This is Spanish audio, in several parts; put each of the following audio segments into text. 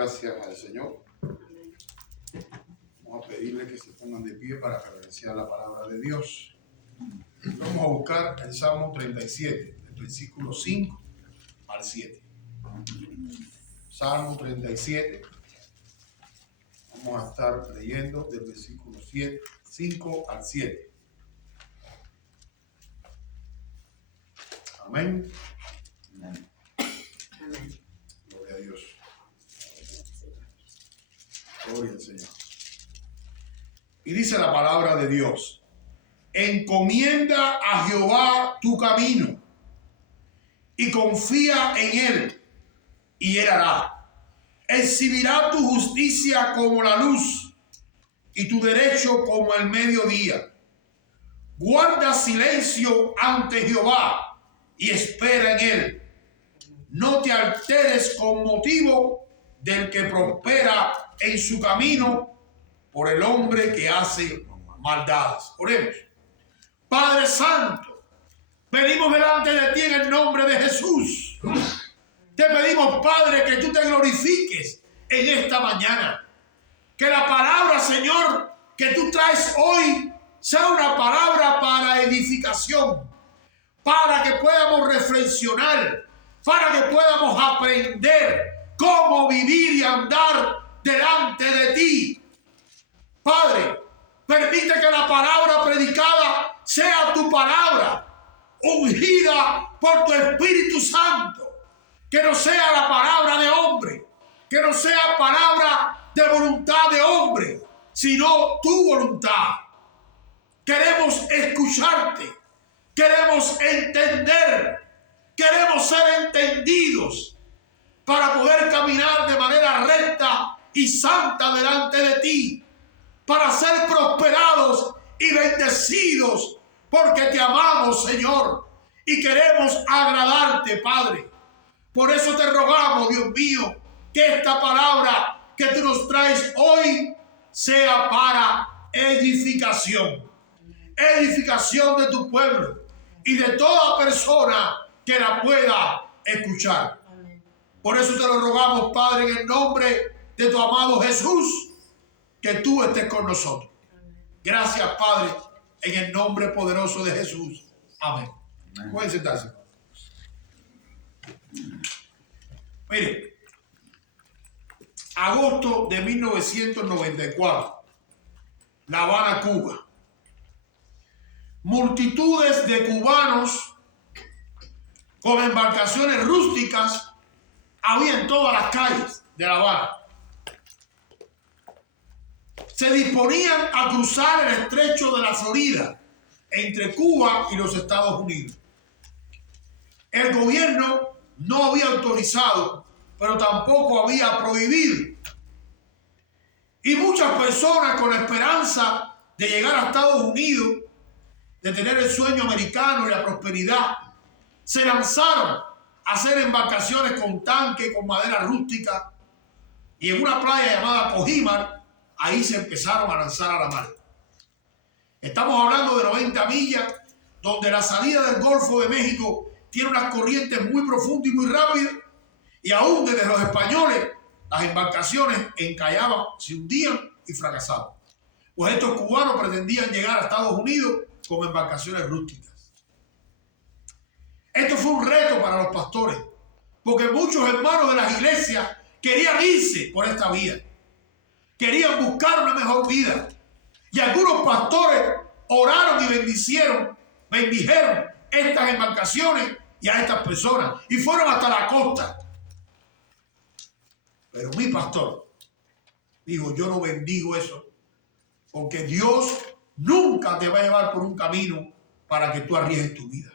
gracias al Señor. Vamos a pedirle que se pongan de pie para reverenciar la palabra de Dios. Vamos a buscar el Salmo 37, del versículo 5 al 7. Salmo 37. Vamos a estar leyendo del versículo 5 al 7. Amén. Amén. Gloria a Dios. Gloria al Señor. Y dice la palabra de Dios: encomienda a Jehová tu camino y confía en él, y él hará. Exhibirá tu justicia como la luz y tu derecho como el mediodía. Guarda silencio ante Jehová y espera en él. No te alteres con motivo del que prospera en su camino, por el hombre que hace maldades. Oremos. Padre Santo, venimos delante de ti en el nombre de Jesús. Te pedimos, Padre, que tú te glorifiques en esta mañana. Que la palabra, Señor, que tú traes hoy sea una palabra para edificación, para que podamos reflexionar, para que podamos aprender cómo vivir y andar delante de ti. Padre, permite que la palabra predicada sea tu palabra, ungida por tu Espíritu Santo. Que no sea la palabra de hombre, que no sea palabra de voluntad de hombre, sino tu voluntad. Queremos escucharte, queremos entender, queremos ser entendidos para poder caminar de manera recta y santa delante de ti, para ser prosperados y bendecidos, porque te amamos, Señor, y queremos agradarte, Padre. Por eso te rogamos, Dios mío, que esta palabra que tú nos traes hoy sea para edificación. Edificación de tu pueblo y de toda persona que la pueda escuchar. Por eso te lo rogamos, Padre, en el nombre de tu amado Jesús, que tú estés con nosotros. Gracias, Padre, en el nombre poderoso de Jesús. Amén. Pueden sentarse. Mire, agosto de 1994, La Habana, Cuba. Multitudes de cubanos con embarcaciones rústicas había en todas las calles de La Habana. Se disponían a cruzar el estrecho de la Florida entre Cuba y los Estados Unidos. El gobierno no había autorizado, pero tampoco había prohibido. Y muchas personas, con la esperanza de llegar a Estados Unidos, de tener el sueño americano y la prosperidad, se lanzaron a hacer embarcaciones con tanque, con madera rústica, y en una playa llamada Cojimar, ahí se empezaron a lanzar a la mar. Estamos hablando de 90 millas, donde la salida del Golfo de México tiene unas corrientes muy profundas y muy rápidas, y aún desde los españoles las embarcaciones encallaban, se hundían y fracasaban. Pues estos cubanos pretendían llegar a Estados Unidos con embarcaciones rústicas. Esto fue un reto para los pastores, porque muchos hermanos de las iglesias querían irse por esta vía, querían buscar una mejor vida, y algunos pastores oraron y bendijeron estas embarcaciones y a estas personas, y fueron hasta la costa. Pero mi pastor dijo: yo no bendigo eso, porque Dios nunca te va a llevar por un camino para que tú arriesgues tu vida.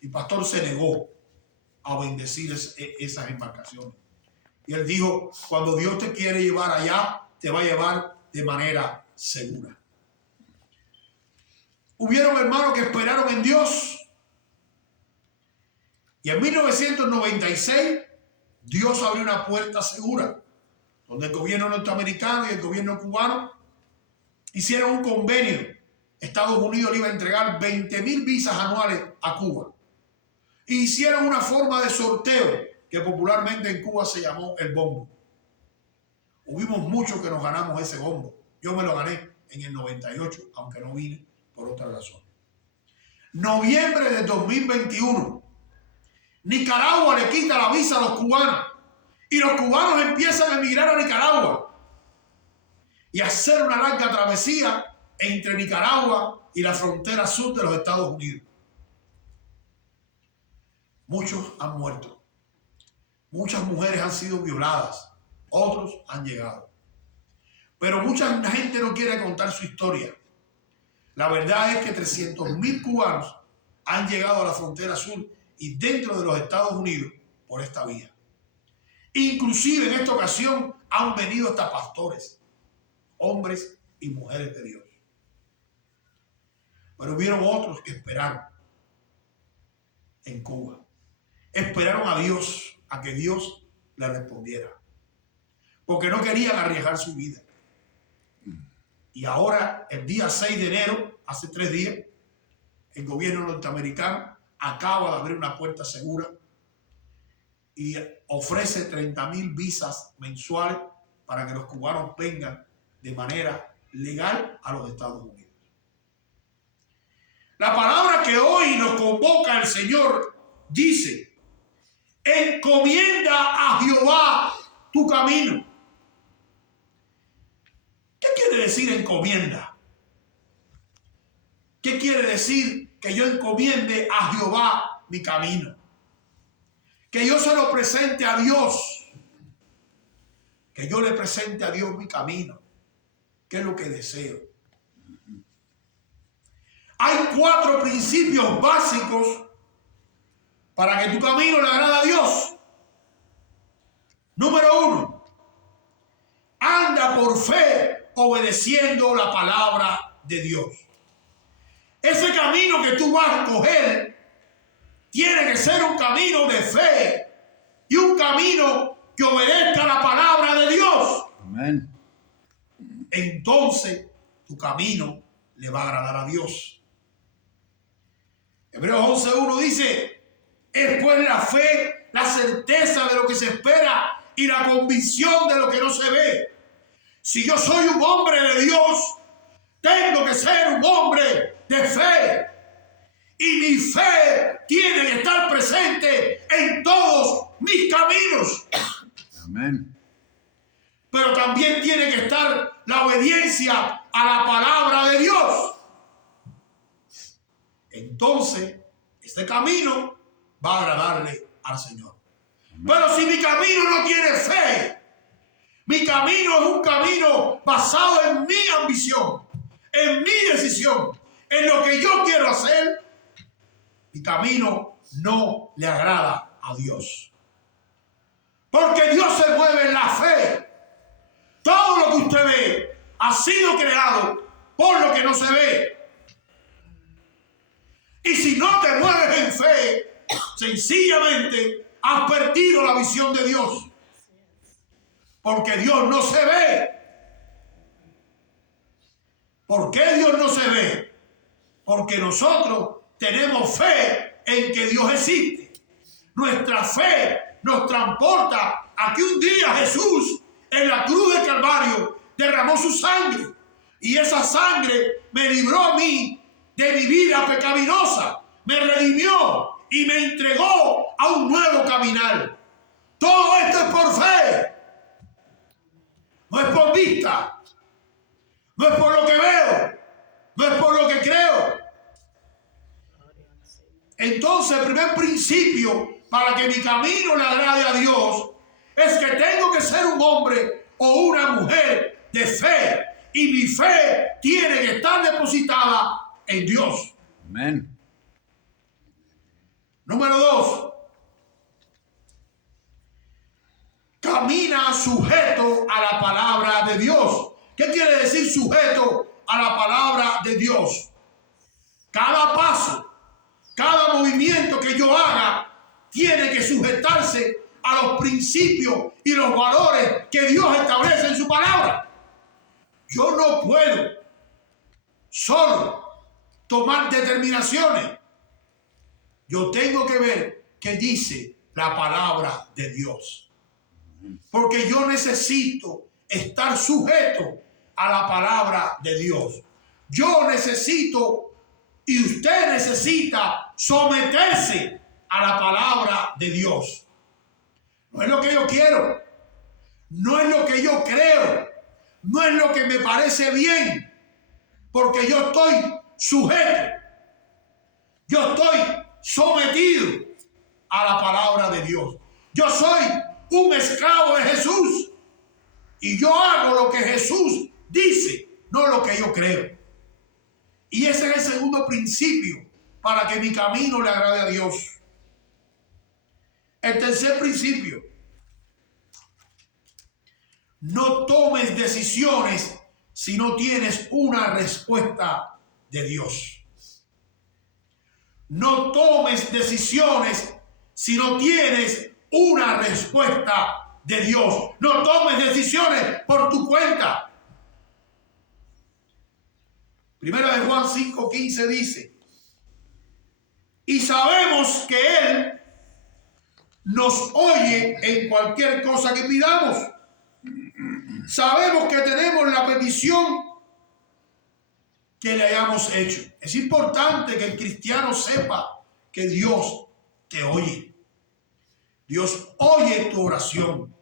El pastor se negó a bendecir esas embarcaciones. Y él dijo: cuando Dios te quiere llevar allá, te va a llevar de manera segura. Hubieron hermanos que esperaron en Dios. Y en 1996, Dios abrió una puerta segura, donde el gobierno norteamericano y el gobierno cubano hicieron un convenio. Estados Unidos le iba a entregar 20,000 visas anuales a Cuba. Y hicieron una forma de sorteo que popularmente en Cuba se llamó el bombo. Hubimos muchos que nos ganamos ese bombo. Yo me lo gané en el 98, aunque no vine por otra razón. Noviembre de 2021. Nicaragua le quita la visa a los cubanos y los cubanos empiezan a emigrar a Nicaragua y a hacer una larga travesía entre Nicaragua y la frontera sur de los Estados Unidos. Muchos han muerto. Muchas mujeres han sido violadas. Otros han llegado. Pero mucha gente no quiere contar su historia. La verdad es que 300,000 cubanos han llegado a la frontera sur y dentro de los Estados Unidos por esta vía. Inclusive en esta ocasión han venido hasta pastores, hombres y mujeres de Dios. Pero hubieron otros que esperaron en Cuba. Esperaron a Dios, a que Dios les respondiera. Porque no querían arriesgar su vida. Y ahora, el día 6 de enero, hace 3 días, el gobierno norteamericano acaba de abrir una puerta segura y ofrece 30,000 visas mensuales para que los cubanos vengan de manera legal a los Estados Unidos. La palabra que hoy nos convoca el Señor dice: encomienda a Jehová tu camino. ¿Qué quiere decir encomienda? ¿Qué quiere decir que yo encomiende a Jehová mi camino? Que yo se lo presente a Dios. Que yo le presente a Dios mi camino. ¿Qué es lo que deseo? Hay 4 principios básicos para que tu camino le agrade a Dios. Número 1. Anda por fe obedeciendo la palabra de Dios. Ese camino que tú vas a coger tiene que ser un camino de fe y un camino que obedezca la palabra de Dios. Amén. Entonces tu camino le va a agradar a Dios. Hebreos 11:1 dice: es pues la fe, la certeza de lo que se espera y la convicción de lo que no se ve. Si yo soy un hombre de Dios, tengo que ser un hombre de fe. Y mi fe tiene que estar presente en todos mis caminos. Amén. Pero también tiene que estar la obediencia a la palabra de Dios. Entonces, este camino va a agradarle al Señor. Amén. Pero si mi camino no tiene fe, mi camino es un camino basado en mi ambición, en mi decisión, en lo que yo quiero hacer, mi camino no le agrada a Dios. Porque Dios se mueve en la fe. Todo lo que usted ve ha sido creado por lo que no se ve. Y si no te mueves en fe, sencillamente has perdido la visión de Dios. Porque Dios no se ve. ¿Por qué Dios no se ve? Porque nosotros tenemos fe en que Dios existe. Nuestra fe nos transporta a que un día Jesús en la cruz del Calvario derramó su sangre. Y esa sangre me libró a mí de mi vida pecaminosa. Me redimió y me entregó a un nuevo caminar. Todo esto es por fe. No es por vista. No es por lo que veo. No es por lo que creo. Entonces, el primer principio para que mi camino le agrade a Dios es que tengo que ser un hombre o una mujer de fe. Y mi fe tiene que estar depositada en Dios. Amén. Número 2. Camina sujeto a la palabra de Dios. ¿Qué quiere decir sujeto a la palabra de Dios? Cada paso, cada movimiento que yo haga tiene que sujetarse a los principios y los valores que Dios establece en su palabra. Yo no puedo solo tomar determinaciones. Yo tengo que ver qué dice la palabra de Dios. Porque yo necesito estar sujeto a la palabra de Dios. Yo necesito y usted necesita someterse a la palabra de Dios. No es lo que yo quiero, no es lo que yo creo, no es lo que me parece bien, porque yo estoy sujeto, yo estoy sometido a la palabra de Dios. Yo soy un esclavo de Jesús y yo hago lo que Jesús dice, no lo que yo creo. Y ese es el segundo principio para que mi camino le agrade a Dios. El tercer principio: no tomes decisiones si no tienes una respuesta de Dios. No tomes decisiones si no tienes una respuesta de Dios. No tomes decisiones por tu cuenta. Primera de Juan 5:15 dice: y sabemos que Él nos oye en cualquier cosa que pidamos. Sabemos que tenemos la petición que le hayamos hecho. Es importante que el cristiano sepa que Dios te oye. Dios oye tu oración.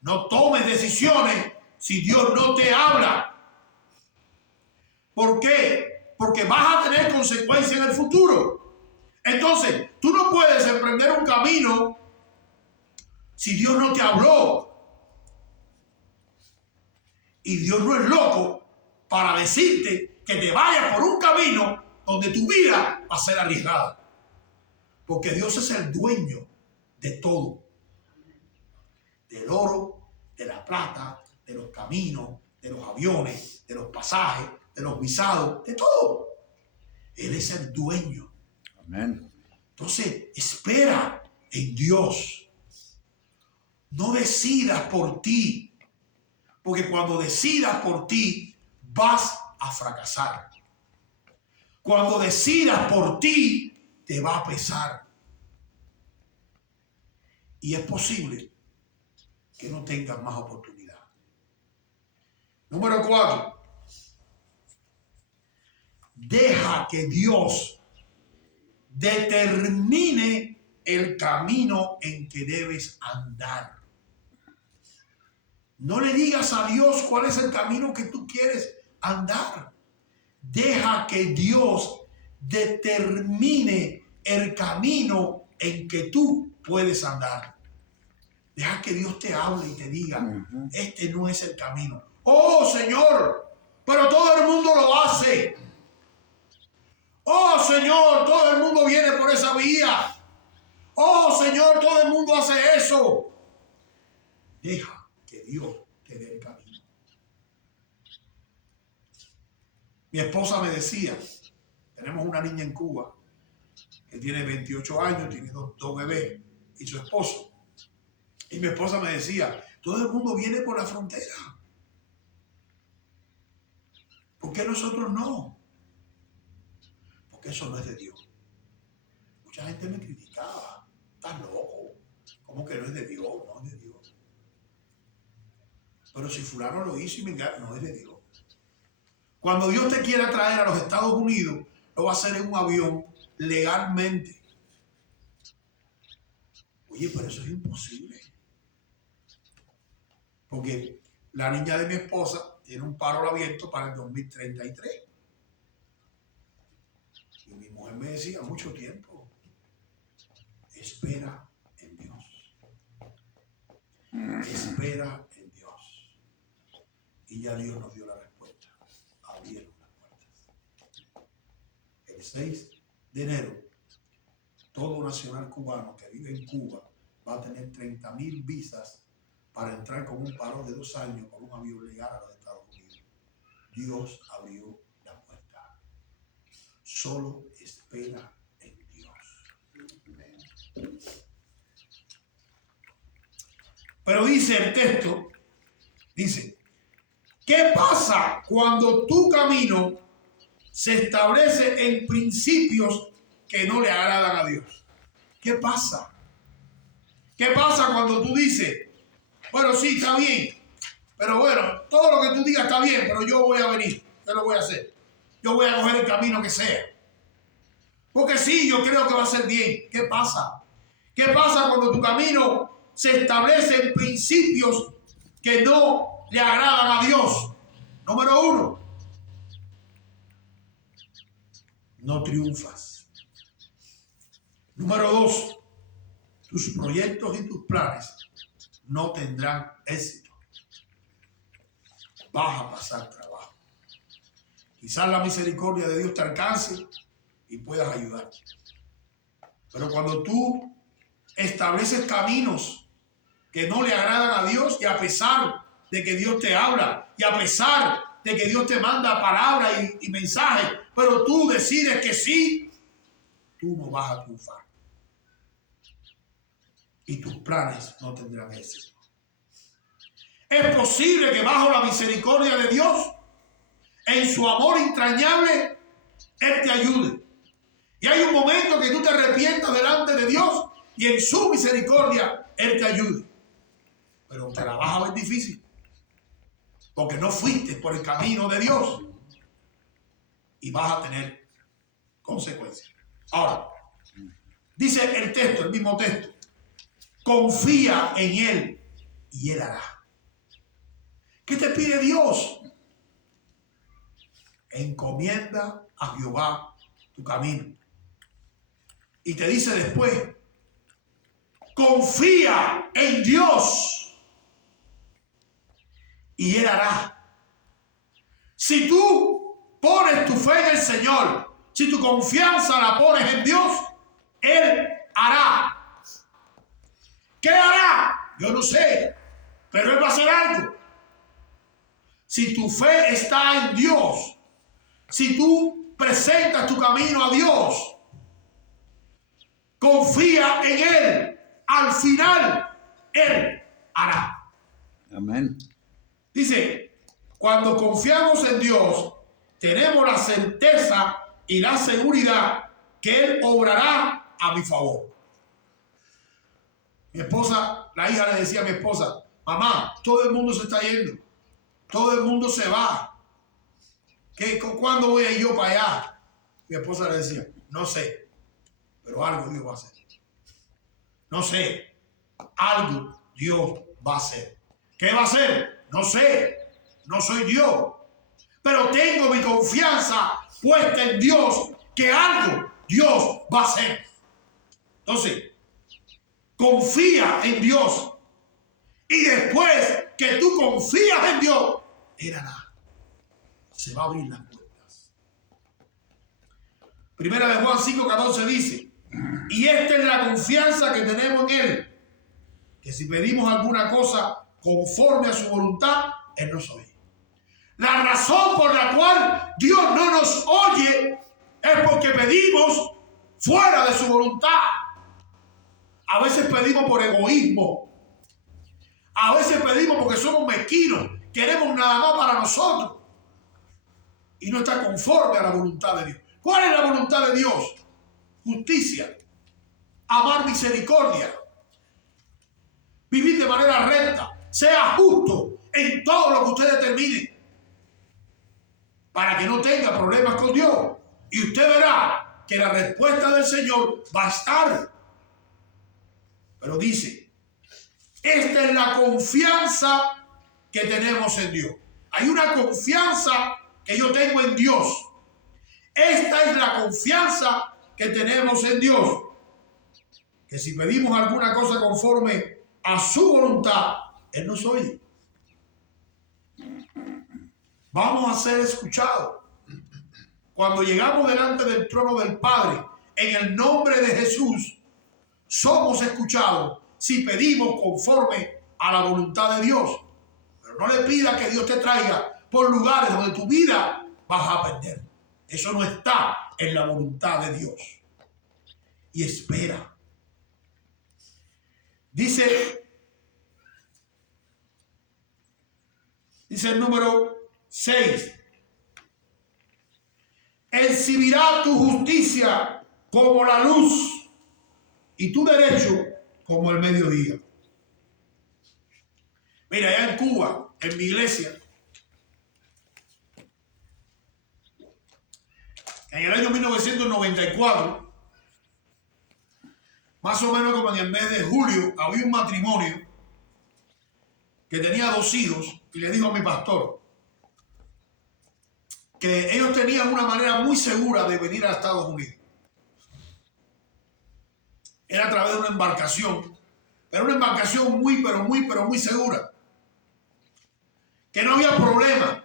No tomes decisiones si Dios no te habla. ¿Por qué? Porque vas a tener consecuencias en el futuro. Entonces, tú no puedes emprender un camino si Dios no te habló. Y Dios no es loco para decirte que te vayas por un camino donde tu vida va a ser arriesgada. Porque Dios es el dueño de todo. Del oro, de la plata, de los caminos, de los aviones, de los pasajes, de los visados, de todo. Él es el dueño. Amén. Entonces, espera en Dios. No decidas por ti. Porque cuando decidas por ti, vas a fracasar. Cuando decidas por ti, te va a pesar. Y es posible que no tengas más oportunidad. Número 4. Deja que Dios determine el camino en que debes andar. No le digas a Dios cuál es el camino que tú quieres andar. Deja que Dios determine el camino en que tú puedes andar. Deja que Dios te hable y te diga, este no es el camino. Oh, Señor, pero todo el mundo lo hace. Oh, Señor, todo el mundo viene por esa vía. Oh, Señor, todo el mundo hace eso. Deja que Dios te dé el camino. Mi esposa me decía, tenemos una niña en Cuba que tiene 28 años, tiene dos bebés y su esposo. Y mi esposa me decía, todo el mundo viene por la frontera. ¿Por qué nosotros no? Porque eso no es de Dios. Mucha gente me criticaba, estás loco, ¿cómo que no es de Dios? No es de Dios. Pero si fulano lo hizo y me engaña, no es de Dios. Cuando Dios te quiera traer a los Estados Unidos, lo va a hacer en un avión legalmente. Oye, pero eso es imposible. Porque la niña de mi esposa tiene un paro abierto para el 2033. Y mi mujer me decía mucho tiempo, espera en Dios. Espera en Dios. Y ya Dios nos dio la respuesta. Abrieron las puertas. El 6 de enero, todo nacional cubano que vive en Cuba va a tener 30,000 visas para entrar con un paro de 2 años con un avión legal a los Estados Unidos. Dios abrió la puerta. Solo espera en Dios. Amén. Pero dice el texto, dice, ¿qué pasa cuando tu camino se establece en principios que no le agradan a Dios? ¿Qué pasa? ¿Qué pasa cuando tú dices, bueno, sí, está bien, pero bueno, todo lo que tú digas está bien, pero yo voy a venir. ¿Qué lo voy a hacer? Yo voy a coger el camino que sea. Porque sí, yo creo que va a ser bien. ¿Qué pasa? ¿Qué pasa cuando tu camino se establecen principios que no le agradan a Dios? Número uno, no triunfas. Número dos, tus proyectos y tus planes no tendrán éxito. Vas a pasar trabajo. Quizás la misericordia de Dios te alcance y puedas ayudar. Pero cuando tú estableces caminos que no le agradan a Dios, y a pesar de que Dios te habla, y a pesar de que Dios te manda palabras y mensajes, pero tú decides que sí, tú no vas a triunfar. Y tus planes no tendrán éxito. Es posible que bajo la misericordia de Dios, en su amor entrañable, Él te ayude. Y hay un momento que tú te arrepientas delante de Dios y en su misericordia Él te ayude. Pero te la vas a ver difícil, porque no fuiste por el camino de Dios y vas a tener consecuencias. Ahora, dice el texto, el mismo texto, confía en Él y Él hará. ¿Qué te pide Dios? Encomienda a Jehová tu camino. Y te dice después, confía en Dios y Él hará. Si tú pones tu fe en el Señor, si tu confianza la pones en Dios, Él hará. ¿Qué hará? Yo no sé, pero Él va a hacer algo. Si tu fe está en Dios, si tú presentas tu camino a Dios, confía en Él, al final Él hará. Amén. Dice, cuando confiamos en Dios, tenemos la certeza y la seguridad que Él obrará a mi favor. Mi esposa, la hija le decía a mi esposa, mamá, todo el mundo se está yendo, todo el mundo se va. ¿Cuándo voy a ir yo para allá? Mi esposa le decía, no sé, pero algo Dios va a hacer. No sé, algo Dios va a hacer. ¿Qué va a hacer? No sé, no soy Dios, pero tengo mi confianza puesta en Dios, que algo Dios va a hacer. Entonces, confía en Dios, y después que tú confías en Dios, Él hará. Se va a abrir las puertas. Primera de Juan 5:14 dice, y esta es la confianza que tenemos en Él, que si pedimos alguna cosa conforme a su voluntad, Él nos oye. La razón por la cual Dios no nos oye es porque pedimos fuera de su voluntad. A veces pedimos por egoísmo. A veces pedimos porque somos mezquinos. Queremos nada más para nosotros. Y no está conforme a la voluntad de Dios. ¿Cuál es la voluntad de Dios? Justicia. Amar misericordia. Vivir de manera recta. Sea justo en todo lo que usted determine, para que no tenga problemas con Dios. Y usted verá que la respuesta del Señor va a estar. Pero dice, esta es la confianza que tenemos en Dios. Hay una confianza que yo tengo en Dios. Esta es la confianza que tenemos en Dios. Que si pedimos alguna cosa conforme a su voluntad, Él nos oye. Vamos a ser escuchados. Cuando llegamos delante del trono del Padre, en el nombre de Jesús, somos escuchados si pedimos conforme a la voluntad de Dios. Pero no le pidas que Dios te traiga por lugares donde tu vida vas a perder. Eso no está en la voluntad de Dios. Y espera. Dice el número 6. Exhibirá tu justicia como la luz y tu derecho como el mediodía. Mira, allá en Cuba en mi iglesia, en el año 1994, más o menos como en el mes de julio, había un matrimonio que tenía 2 hijos y le dijo a mi pastor que ellos tenían una manera muy segura de venir a Estados Unidos. Era a través de una embarcación, pero una embarcación muy segura. Que no había problema.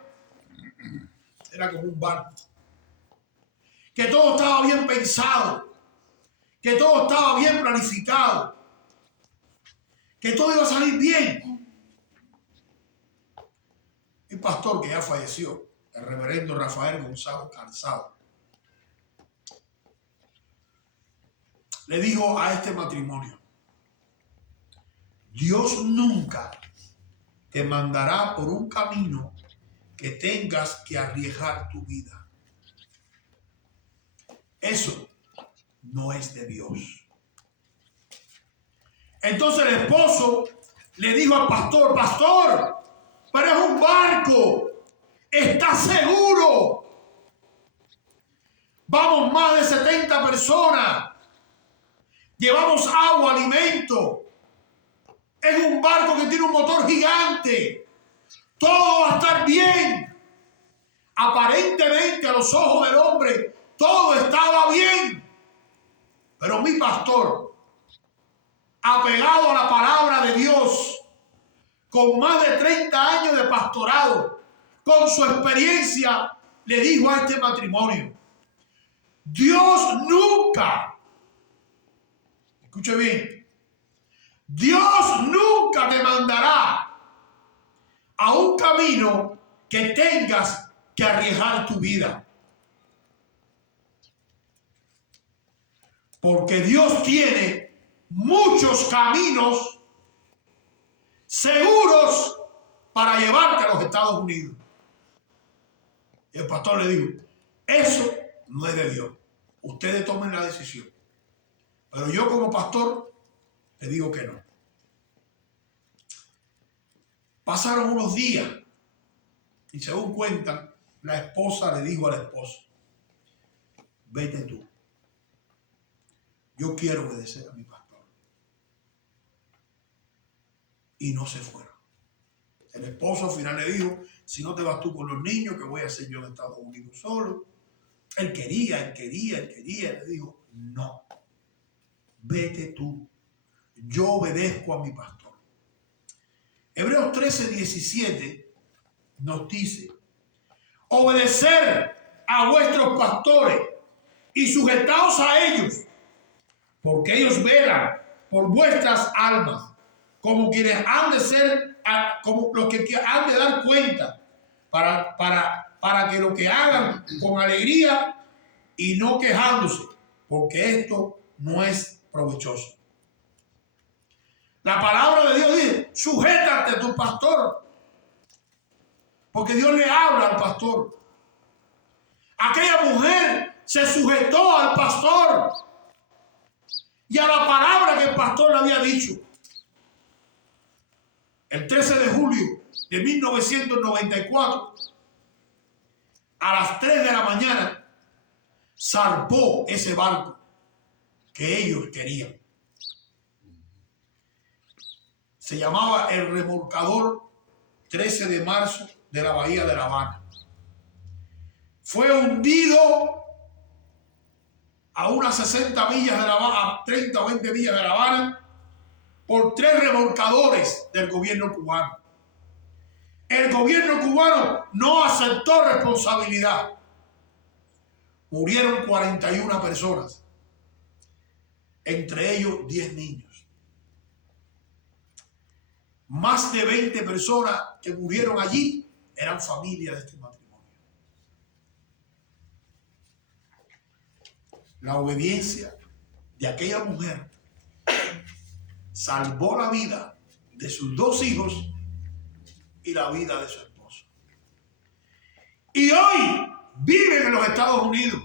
Era como un barco. Que todo estaba bien pensado. Que todo estaba bien planificado. Que todo iba a salir bien. El pastor que ya falleció, el reverendo Rafael Gonzalo Calzado, le dijo a este matrimonio: Dios nunca te mandará por un camino que tengas que arriesgar tu vida. Eso no es de Dios. Entonces el esposo le dijo al pastor: pastor, pero es un barco, ¿estás seguro? Vamos más de 70 personas, llevamos agua, alimento, es un barco que tiene un motor gigante, todo va a estar bien. Aparentemente a los ojos del hombre todo estaba bien, pero mi pastor, apegado a la palabra de Dios, con más de 30 años de pastorado, con su experiencia, le dijo a este matrimonio: Dios nunca, escuche bien, Dios nunca te mandará a un camino que tengas que arriesgar tu vida. Porque Dios tiene muchos caminos seguros para llevarte a los Estados Unidos. Y el pastor le dijo: eso no es de Dios. Ustedes tomen la decisión. Pero yo como pastor le digo que no. Pasaron unos días y según cuentan, la esposa le dijo al esposo: vete tú. Yo quiero obedecer a mi pastor. Y no se fueron. El esposo al final le dijo: si no te vas tú con los niños, ¿qué voy a hacer yo en Estados Unidos solo? Él quería. Le dijo: no, vete tú. Yo obedezco a mi pastor. Hebreos 13:17 nos dice: obedecer a vuestros pastores y sujetaos a ellos, porque ellos velan por vuestras almas, como quienes han de ser, como los que han de dar cuenta, para que lo que hagan con alegría y no quejándose, porque esto no es provechoso. La palabra de Dios dice: sujétate a tu pastor, porque Dios le habla al pastor. Aquella mujer se sujetó al pastor y a la palabra que el pastor le había dicho. El 13 de julio de 1994, a las 3 de la mañana, zarpó ese barco que ellos querían. Se llamaba el remolcador 13 de marzo de la Bahía de La Habana. Fue hundido a unas 60 millas de La Habana, a 30 o 20 millas de La Habana, por 3 remolcadores del gobierno cubano. El gobierno cubano no aceptó responsabilidad. Murieron 41 personas, entre ellos 10 niños. Más de 20 personas que murieron allí eran familia de este matrimonio. La obediencia de aquella mujer salvó la vida de sus 2 hijos y la vida de su esposo. Y hoy viven en los Estados Unidos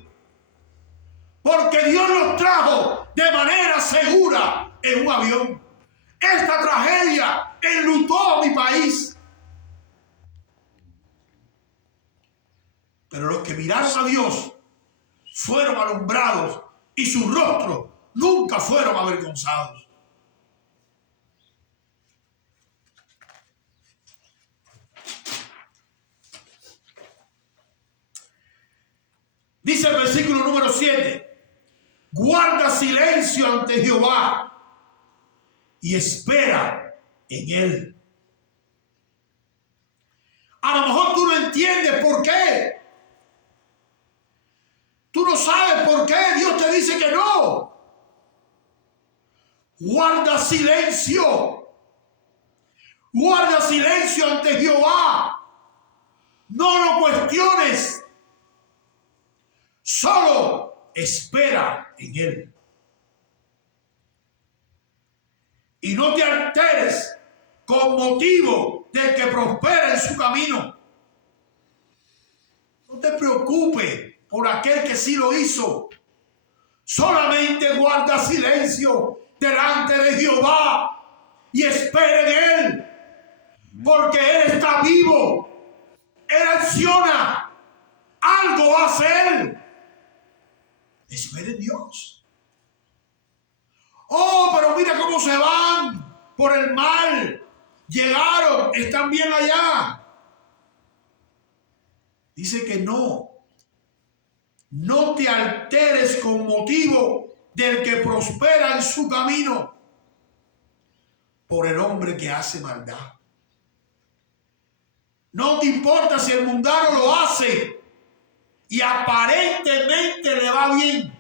porque Dios los trajo de manera segura en un avión. Esta tragedia enlutó a mi país. Pero los que miraron a Dios fueron alumbrados y sus rostros nunca fueron avergonzados. Dice el versículo número 7, guarda silencio ante Jehová y espera en él. A lo mejor tú no entiendes por qué. Tú no sabes por qué Dios te dice que no. Guarda silencio. Guarda silencio ante Jehová. No lo cuestiones. Solo espera en él. Y no te alteres con motivo del que prospera en su camino. No te preocupes por aquel que sí lo hizo. Solamente guarda silencio delante de Jehová y espera en él. Porque él está vivo. Él acciona. Algo va a hacer. Espera en Dios. Oh, pero mira cómo se van por el mal. Llegaron, están bien allá. Dice que no. No te alteres con motivo del que prospera en su camino por el hombre que hace maldad. No te importa si el mundano lo hace y aparentemente le va bien.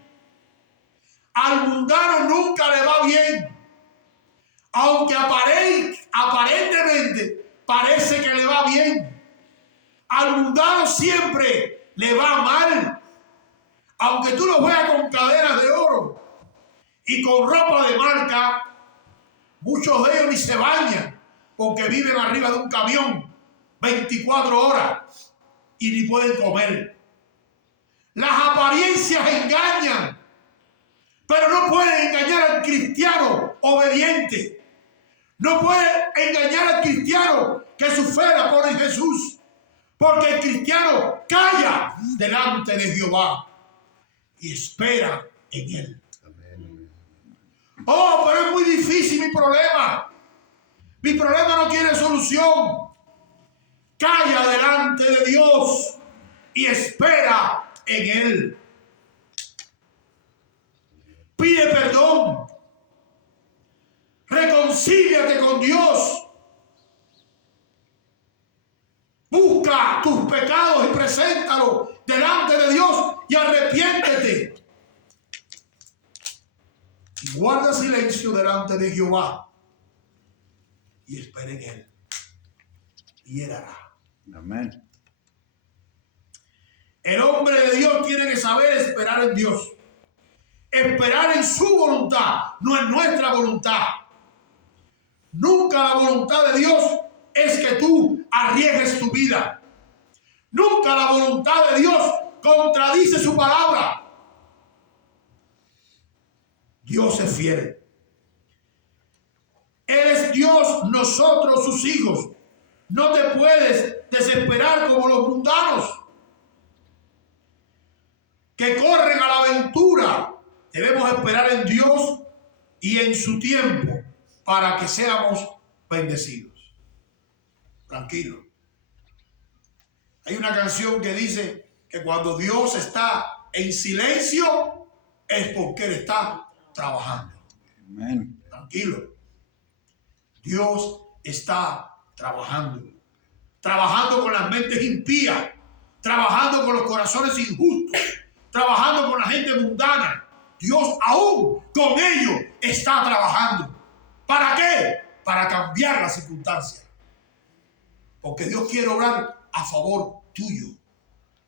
Al mundano nunca le va bien. Aunque aparentemente parece que le va bien. Al mundano siempre le va mal. Aunque tú lo veas con cadenas de oro y con ropa de marca, muchos de ellos ni se bañan porque viven arriba de un camión 24 horas y ni pueden comer. Las apariencias engañan, pero no pueden engañar al cristiano obediente. No pueden engañar al cristiano que su fe la pone en Jesús, porque el cristiano calla delante de Jehová y espera en él. Oh, pero es muy difícil mi problema. Mi problema no tiene solución. Calla delante de Dios y espera en él. Pide perdón. Reconcíliate con Dios. Busca tus pecados y preséntalos delante de Dios y arrepiéntete. Y guarda silencio delante de Jehová y espera en él. Y él hará. Amén. El hombre de Dios tiene que saber esperar en Dios. Esperar en su voluntad, no en nuestra voluntad. Nunca la voluntad de Dios es que tú arriesgues tu vida. Nunca la voluntad de Dios contradice su palabra. Dios es fiel. Él es Dios, nosotros sus hijos. No te puedes desesperar como los mundanos que corren a la aventura. Debemos esperar en Dios y en su tiempo para que seamos bendecidos. Tranquilo. Hay una canción que dice que cuando Dios está en silencio es porque Él está trabajando. Amén. Tranquilo. Dios está trabajando. Trabajando con las mentes impías. Trabajando con los corazones injustos. Trabajando con la gente mundana. Dios aún con ellos está trabajando. ¿Para qué? Para cambiar las circunstancias. Porque Dios quiere obrar a favor tuyo,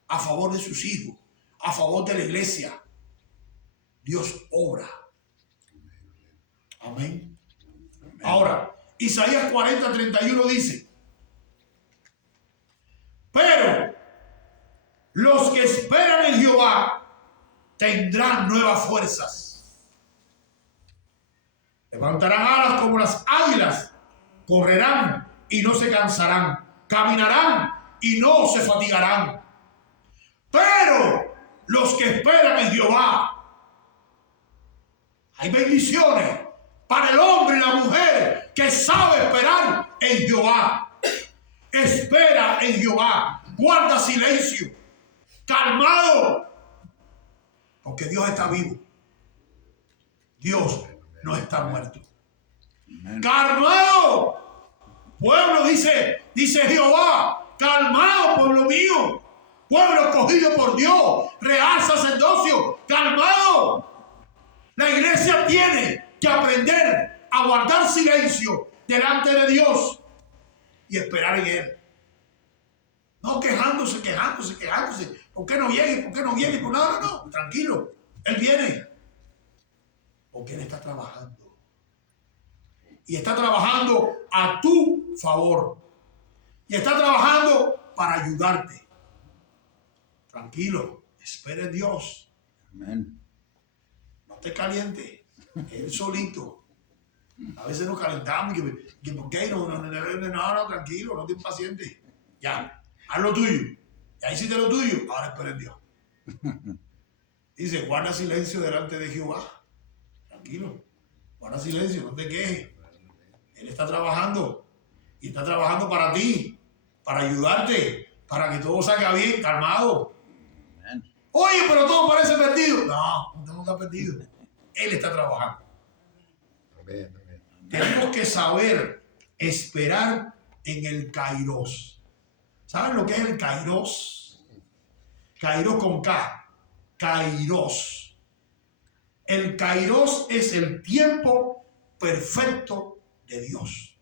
a favor de sus hijos, a favor de la iglesia. Dios obra. Amén. Ahora, Isaías 40:31 dice: pero los que esperan en Jehová tendrán nuevas fuerzas. Levantarán alas como las águilas, correrán y no se cansarán, caminarán y no se fatigarán. Pero los que esperan en Jehová, hay bendiciones para el hombre y la mujer que sabe esperar en Jehová. Espera en Jehová, guarda silencio, calmado, porque Dios está vivo. Dios no está muerto. Amén. Calmado, pueblo, dice Jehová, calmado, pueblo mío, pueblo escogido por Dios, real sacerdocio, calmado. La iglesia tiene que aprender a guardar silencio delante de Dios y esperar en Él. No quejándose. ¿Por qué no viene? ¿Por qué no viene? No, tranquilo. Él viene. Porque Él está trabajando. Y está trabajando a tu favor. Y está trabajando para ayudarte. Tranquilo. Espera en Dios. Amén. No te caliente. Él solito. A veces nos calentamos y ¿por qué? No, tranquilo, no te impacientes. Ya, haz lo tuyo. Ya hiciste lo tuyo, ahora espera en Dios. Dice, guarda silencio delante de Jehová. Tranquilo, guarda silencio, no te quejes. Él está trabajando y está trabajando para ti, para ayudarte, para que todo salga bien, calmado. Amén. Oye, pero todo parece perdido. No está perdido. Él está trabajando. Amén. Tenemos que saber esperar en el Kairos. ¿Saben lo que es el Kairos? Kairos con K. Kairos. El Kairos es el tiempo perfecto de Dios.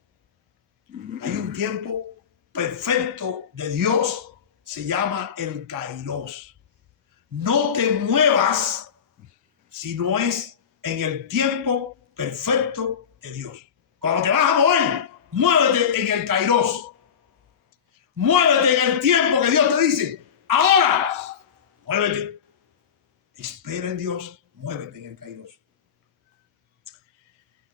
Hay un tiempo perfecto de Dios, se llama el Kairos. No te muevas si no es en el tiempo perfecto de Dios. Cuando te vas a mover, muévete en el Kairos. Muévete en el tiempo que Dios te dice. Ahora, muévete. Espera en Dios, muévete en el Kairos.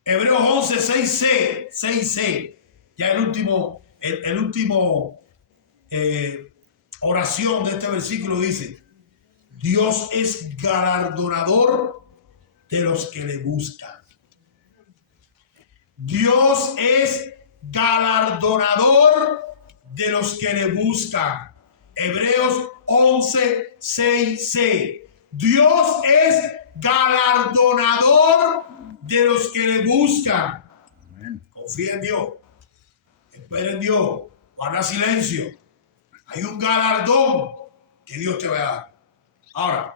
Hebreos 11, 6c. Ya el último oración de este versículo dice: Dios es galardonador de los que le buscan. Dios es galardonador de los que le buscan. Hebreos 11, 6c. Dios es galardonador de los que le buscan. Amén. Confía en Dios. Espera en Dios. Guarda silencio. Hay un galardón que Dios te va a dar. Ahora,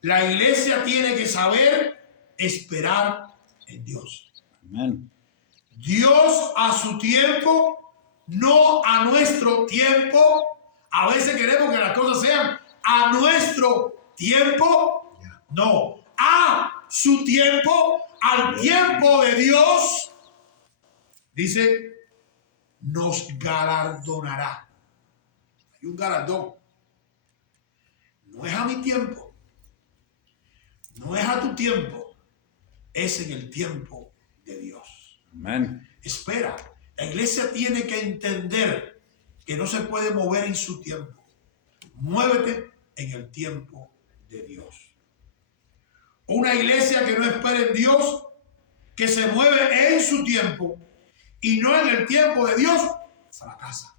la iglesia tiene que saber esperar en Dios. Amén. Dios a su tiempo, no a nuestro tiempo. A veces queremos que las cosas sean a nuestro tiempo. No, a su tiempo, al tiempo de Dios. Dice, nos galardonará. Hay un galardón. No es a mi tiempo. No es a tu tiempo. Es en el tiempo de Dios. Amén. Espera, la iglesia tiene que entender que no se puede mover en su tiempo. Muévete en el tiempo de Dios. Una iglesia que no espera en Dios, que se mueve en su tiempo y no en el tiempo de Dios, fracasa.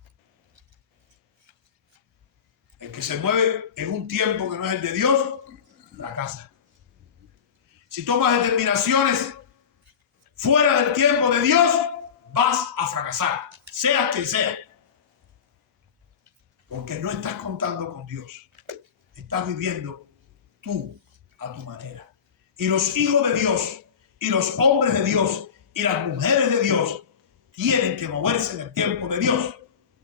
El que se mueve en un tiempo que no es el de Dios, fracasa. Si tomas determinaciones fuera del tiempo de Dios, vas a fracasar, sea quien sea. Porque no estás contando con Dios. Estás viviendo tú a tu manera. Y los hijos de Dios, y los hombres de Dios, y las mujeres de Dios, tienen que moverse en el tiempo de Dios.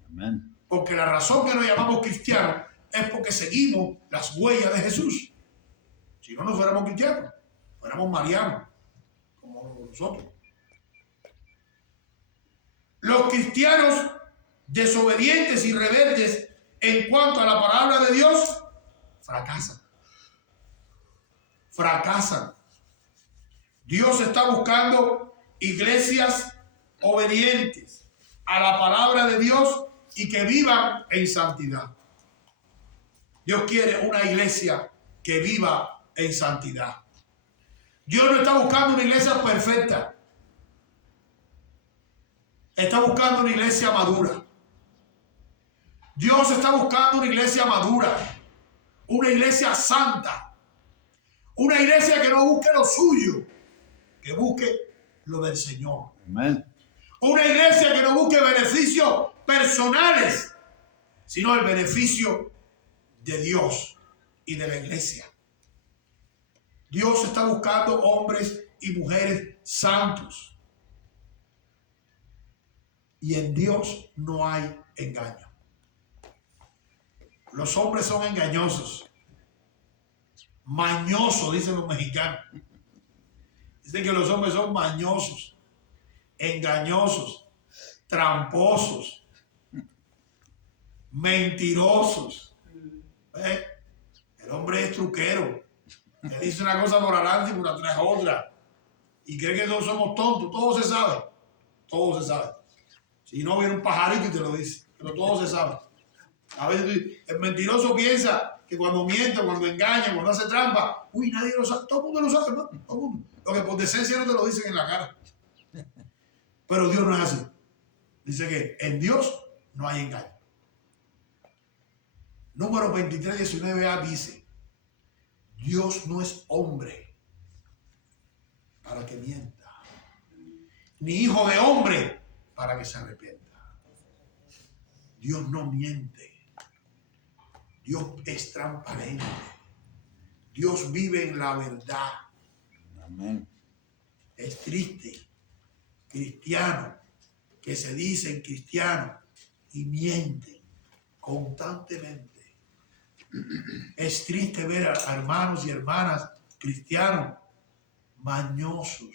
Amén. Porque la razón que nos llamamos cristianos es porque seguimos las huellas de Jesús. Si no, no fuéramos cristianos, fuéramos marianos, como nosotros. Los cristianos desobedientes y rebeldes en cuanto a la palabra de Dios fracasan. Fracasan. Dios está buscando iglesias obedientes a la palabra de Dios y que vivan en santidad. Dios quiere una iglesia que viva en santidad. Dios no está buscando una iglesia perfecta. Está buscando una iglesia madura. Dios está buscando una iglesia madura. Una iglesia santa. Una iglesia que no busque lo suyo, que busque lo del Señor. Amén. Una iglesia que no busque beneficios personales, sino el beneficio de Dios y de la iglesia. Dios está buscando hombres y mujeres santos. Y en Dios no hay engaño. Los hombres son engañosos. Mañosos, dicen los mexicanos. Dicen que los hombres son mañosos, engañosos, tramposos, mentirosos. El hombre es truquero. Te dice una cosa por adelante y por atrás otra. Y cree que todos somos tontos. Todo se sabe. Todo se sabe. Si no, viene un pajarito y te lo dice. Pero todo se sabe. A veces el mentiroso piensa que cuando miente, cuando engaña, cuando hace trampa, uy, nadie lo sabe. Todo el mundo lo sabe, ¿no? Todo el mundo. Lo que por decencia no te lo dicen en la cara. Pero Dios no es así. Dice que en Dios no hay engaño. Número 23, 19a dice: Dios no es hombre para que mienta, ni hijo de hombre para que se arrepienta. Dios no miente. Dios es transparente. Dios vive en la verdad. Amén. Es triste, cristiano, que se dicen cristianos y mienten constantemente. Es triste ver a hermanos y hermanas cristianos mañosos.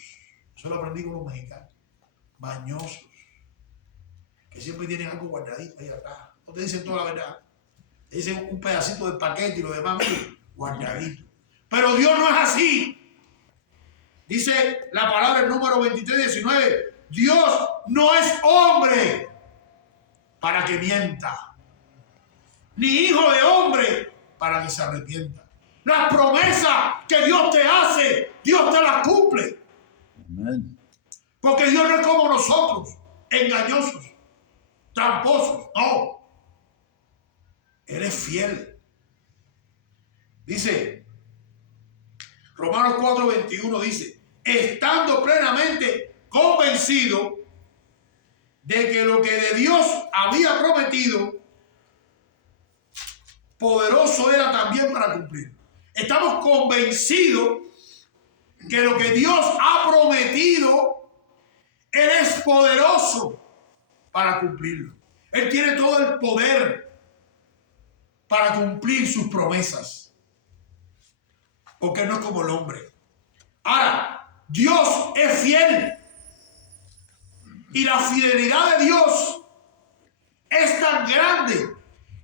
Eso lo aprendí con los mexicanos. Mañosos. Que siempre tienen algo guardadito ahí atrás. No te dicen toda la verdad. Te dicen un pedacito de paquete y lo demás, mire, guardadito. Pero Dios no es así. Dice la palabra en número 23, 19. Dios no es hombre para que mienta, ni hijo de hombre para que se arrepienta. Las promesas que Dios te hace, Dios te las cumple. Amén. Porque Dios no es como nosotros, engañosos, tramposos. No. Él es fiel. Dice, Romanos 4:21 dice, estando plenamente convencido de que lo que de Dios había prometido, poderoso era también para cumplir. Estamos convencidos que lo que Dios ha prometido, Él es poderoso para cumplirlo. Él tiene todo el poder para cumplir sus promesas. Porque no es como el hombre. Ahora, Dios es fiel. Y la fidelidad de Dios es tan grande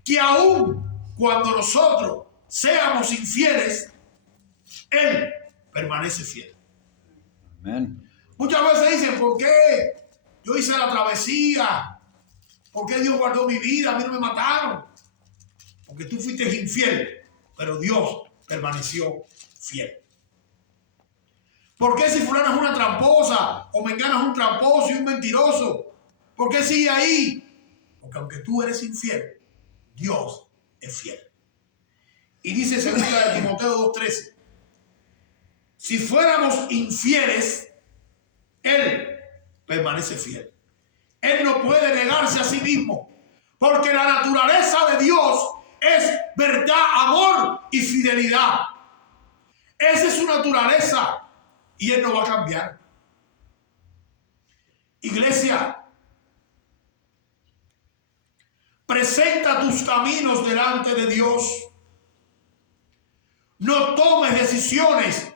que aún cuando nosotros seamos infieles, Él permanece fiel. Amén. Muchas veces dicen, ¿por qué yo hice la travesía? ¿Por qué Dios guardó mi vida? A mí no me mataron. Porque tú fuiste infiel, pero Dios permaneció fiel. ¿Por qué si fulano es una tramposa o mengano es un tramposo y un mentiroso? ¿Por qué sigue ahí? Porque aunque tú eres infiel, Dios es fiel. Y dice 2 de Timoteo 2:13, si fuéramos infieles, Él permanece fiel. Él no puede negarse a sí mismo, porque la naturaleza de Dios es verdad, amor y fidelidad. Esa es su naturaleza y Él no va a cambiar. Iglesia, presenta tus caminos delante de Dios. No tomes decisiones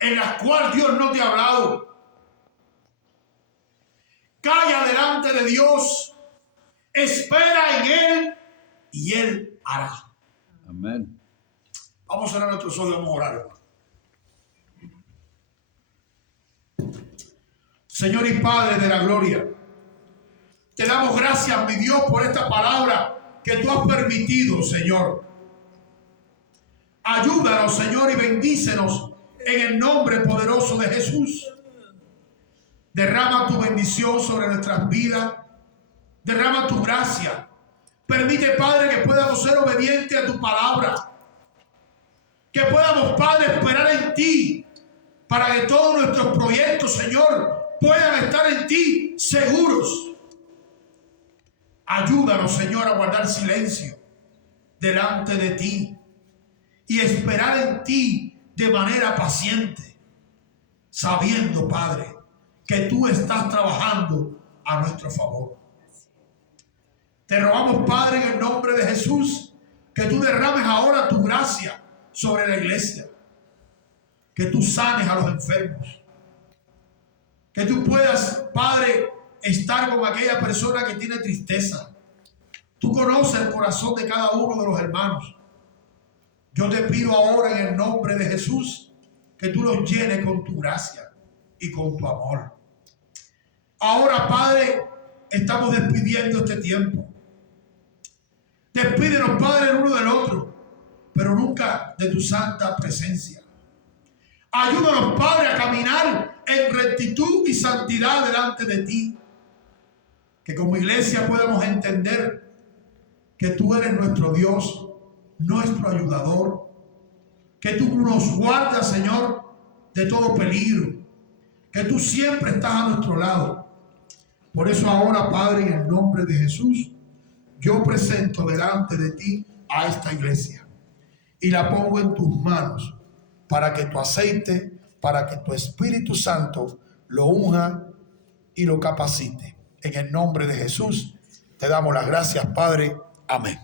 en las cuales Dios no te ha hablado. Calla delante de Dios, espera en Él y Él hará. Amén. Vamos a cerrar nuestros ojos y vamos a orar, hermano. Señor y Padre de la gloria, te damos gracias, mi Dios, por esta palabra que tú has permitido, Señor, Ayúdanos, Señor, y bendícenos en el nombre poderoso de Jesús. Derrama tu bendición sobre nuestras vidas. Derrama tu gracia. Permite, Padre, que podamos ser obedientes a tu palabra. Que podamos, Padre, esperar en ti para que todos nuestros proyectos, Señor, puedan estar en ti seguros. Ayúdanos, Señor, a guardar silencio delante de ti y esperar en ti de manera paciente, sabiendo, Padre, que tú estás trabajando a nuestro favor. Te rogamos, Padre, en el nombre de Jesús, que tú derrames ahora tu gracia sobre la iglesia, que tú sanes a los enfermos, que tú puedas, Padre, estar con aquella persona que tiene tristeza. Tú conoces el corazón de cada uno de los hermanos. Yo te pido ahora en el nombre de Jesús que tú los llenes con tu gracia y con tu amor. Ahora, Padre, estamos despidiendo este tiempo. Despídenos, Padre, el uno del otro, pero nunca de tu santa presencia. Ayúdanos, Padre, a caminar en rectitud y santidad delante de ti. Que como iglesia podamos entender que tú eres nuestro Dios, nuestro ayudador. Que tú nos guardas, Señor, de todo peligro. Que tú siempre estás a nuestro lado. Por eso ahora, Padre, en el nombre de Jesús, yo presento delante de ti a esta iglesia y la pongo en tus manos para que tu aceite, para que tu Espíritu Santo lo unja y lo capacite. En el nombre de Jesús te damos las gracias, Padre. Amén.